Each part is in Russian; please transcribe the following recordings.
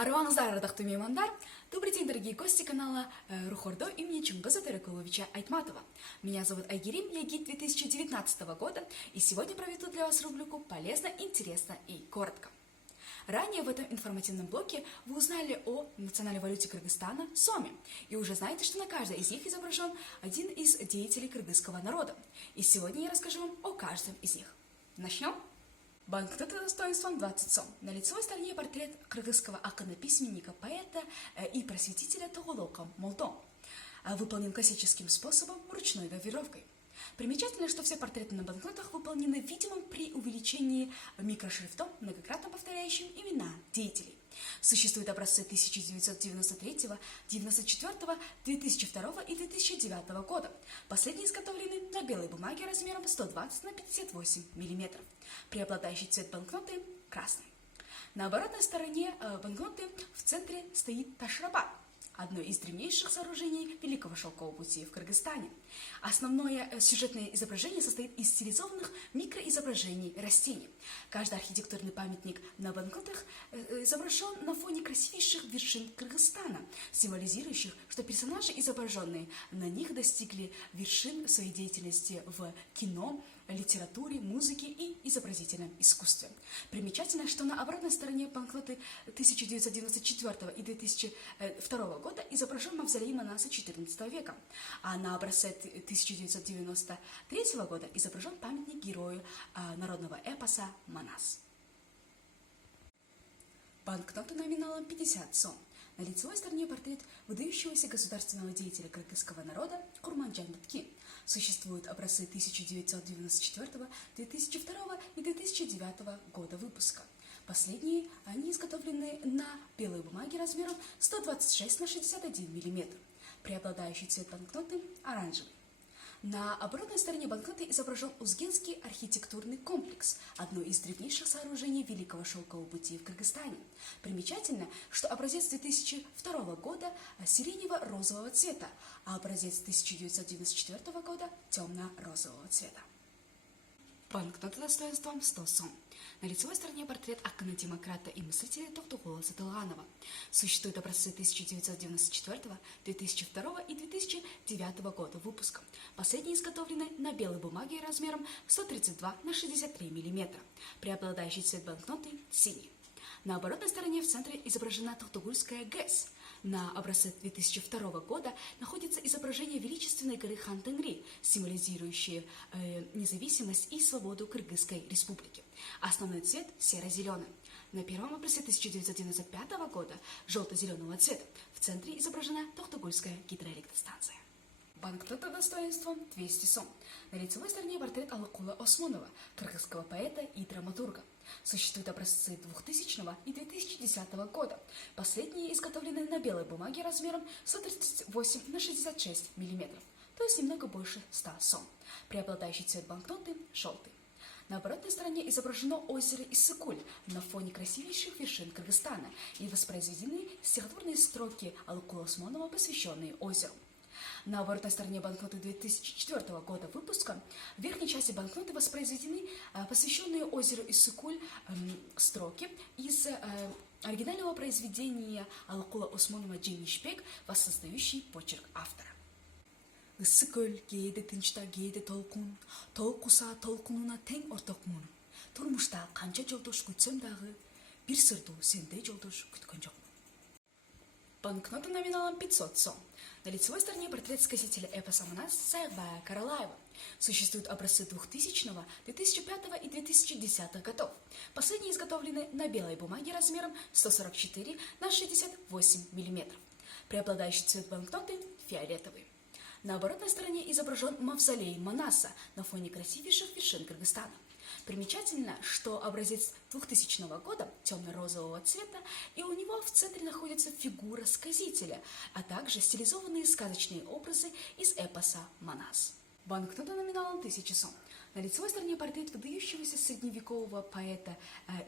Арваңыздар, ардақты меймандар! Добрый день, дорогие гости канала Рухордо имени Чунгыза Таракуловича Айтматова. Меня зовут Айгерим, я гид 2019 года, и сегодня проведу для вас рубрику «Полезно, интересно и коротко». Ранее в этом информативном блоке вы узнали о национальной валюте Кыргызстана – соме, и уже знаете, что на каждой из них изображен один из деятелей кыргызского народа. И сегодня я расскажу вам о каждом из них. Начнем? Банкнота достоинством 20 сом. На лицевой стороне портрет кыргызского акана-письменника, поэта и просветителя Тоголока Молдо, выполнен классическим способом ручной гравировкой. Примечательно, что все портреты на банкнотах выполнены видимым при увеличении микрошрифтом, многократно повторяющим имена деятелей. Существуют образцы 1993, 1994, 2002 и 2009 года. Последние изготовлены на белой бумаге размером 120 на 58 мм. Преобладающий цвет банкноты – красный. На оборотной стороне банкноты в центре стоит ташраба, одно из древнейших сооружений Великого Шелкового пути в Кыргызстане. Основное сюжетное изображение состоит из стилизованных микроизображений растений. Каждый архитектурный памятник на банкнотах изображен на фоне красивейших вершин Кыргызстана, символизирующих, что персонажи, изображенные на них, достигли вершин своей деятельности в кино, литературе, музыке и изобразительном искусстве. Примечательно, что на обратной стороне банкноты 1994 и 2002 года изображен мавзолей Манаса XIV века, а на образце 1993 года изображен памятник герою народного эпоса Манас. Банкнота номиналом 50 сом. На лицевой стороне портрет выдающегося государственного деятеля кыргызского народа Курманджан Баткин. Существуют образцы 1994, 2002 и 2009 года выпуска. Последние, они изготовлены на белой бумаге размером 126 на 61 мм. Преобладающий цвет банкноты – оранжевый. На оборотной стороне банкноты изображен Узгенский архитектурный комплекс, одно из древнейших сооружений Великого Шелкового пути в Кыргызстане. Примечательно, что образец 2002 года сиренево-розового цвета, а образец 1994 года темно-розового цвета. Банкнота достоинством 100 сом. На лицевой стороне портрет акана-демократа и мыслителя Токтугула Сатылганова. Существуют образцы 1994, 2002 и 2009 года выпуска. Последние изготовлены на белой бумаге размером 132 на 63 мм. Преобладающий цвет банкноты – синий. На оборотной стороне в центре изображена Токтугульская ГЭС. На образце 2002 года находится изображение величественной горы Хан-Тенгри, символизирующее независимость и свободу Кыргызской республики. Основной цвет – серо-зеленый. На первом образце 1995 года желто-зеленого цвета в центре изображена Токтугульская гидроэлектростанция. Банкнота достоинством 200 сом. На лицевой стороне портрет Алыкулы Осмонова, кыргызского поэта и драматурга. Существуют образцы 2000 и 2010 года. Последние изготовлены на белой бумаге размером 138 на 66 мм, то есть немного больше 100 сом. Преобладающий цвет банкноты – желтый. На оборотной стороне изображено озеро Иссык-Куль на фоне красивейших вершин Кыргызстана и воспроизведены стихотворные строки Алыкулы Осмонова, посвященные озеру. На оборотной стороне банкноты 2004 года выпуска в верхней части банкноты воспроизведены посвященные озеру Иссык-Куль строки из оригинального произведения Алыкулы Осмонова «Дженишбек», воссоздающий почерк автора. Иссык-Куль кейде тынчта кейде толкун, толкуса толкунуна тең ортокмун. Турмушта канча жолдош күтсөм дагы, бир сырдуу сендей жолдош күткөн жокмун. Банкнота номиналом 500 сом. На лицевой стороне портрет сказителя эпоса Манас Саякбая Каралаева. Существуют образцы 2000, 2005 и 2010 годов. Последние изготовлены на белой бумаге размером 144 на 68 мм. Преобладающий цвет банкноты – фиолетовый. На оборотной стороне изображен мавзолей Манаса на фоне красивейших вершин Кыргызстана. Примечательно, что образец 2000 года темно-розового цвета, и у него в центре находится фигура сказителя, а также стилизованные сказочные образы из эпоса Манас. Банкнота номиналом 1000 сом. На лицевой стороне портрет выдающегося средневекового поэта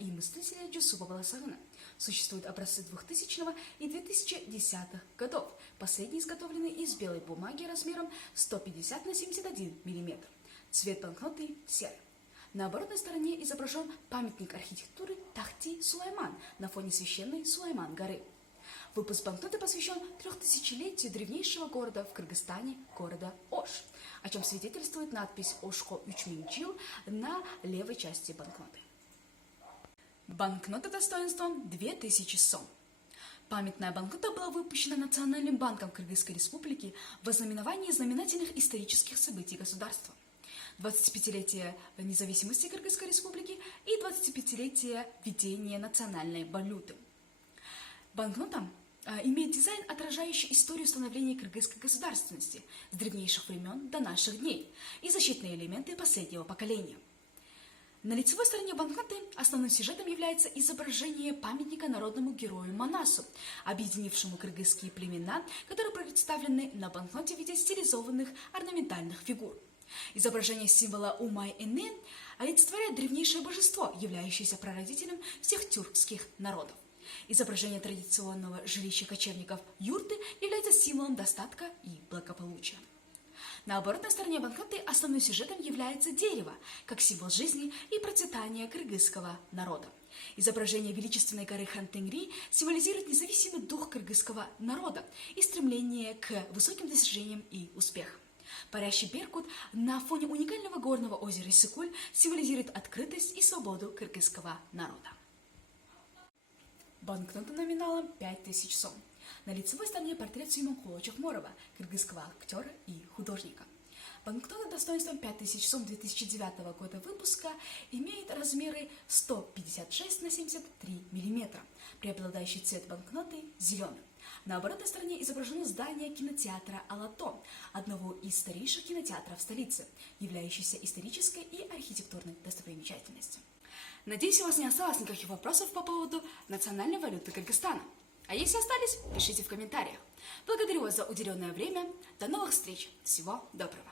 и мыслителя Джусупа Баласагына. Существуют образцы 2000 и 2010 годов. Последние изготовлены из белой бумаги размером 150 на 71 мм. Цвет банкноты – серый. На оборотной стороне изображен памятник архитектуры Тахти-Сулайман на фоне священной Сулайман-горы. Выпуск банкноты посвящен 3000-летию древнейшего города в Кыргызстане, города Ош, о чем свидетельствует надпись «Ошко Ючминчил» на левой части банкноты. Банкнота достоинством 2000 сом. Памятная банкнота была выпущена Национальным банком Кыргызской Республики в ознаменовании знаменательных исторических событий государства. 25-летие независимости Кыргызской Республики и 25-летие введения национальной валюты. Банкнота имеет дизайн, отражающий историю становления кыргызской государственности с древнейших времен до наших дней и защитные элементы последнего поколения. На лицевой стороне банкноты основным сюжетом является изображение памятника народному герою Манасу, объединившему кыргызские племена, которые представлены на банкноте в виде стилизованных орнаментальных фигур. Изображение символа Умай-Энне олицетворяет древнейшее божество, являющееся прародителем всех тюркских народов. Изображение традиционного жилища кочевников юрты является символом достатка и благополучия. На оборотной стороне банкноты основным сюжетом является дерево, как символ жизни и процветания кыргызского народа. Изображение величественной горы Хан-Тенгри символизирует независимый дух кыргызского народа и стремление к высоким достижениям и успехам. Парящий беркут на фоне уникального горного озера Иссык-Куль символизирует открытость и свободу кыргызского народа. Банкнота номиналом 5000 сом. На лицевой стороне портрет Сюймонкула Чокморова, кыргызского актера и художника. Банкнота достоинством 5000 сом 2009 года выпуска имеет размеры 156 на 73 мм. Преобладающий цвет банкноты – зеленый. На оборотной стороне изображено здание кинотеатра «Алатон», одного из старейших кинотеатров столицы, являющийся исторической и архитектурной достопримечательностью. Надеюсь, у вас не осталось никаких вопросов по поводу национальной валюты Кыргызстана. А если остались, пишите в комментариях. Благодарю вас за уделенное время. До новых встреч. Всего доброго.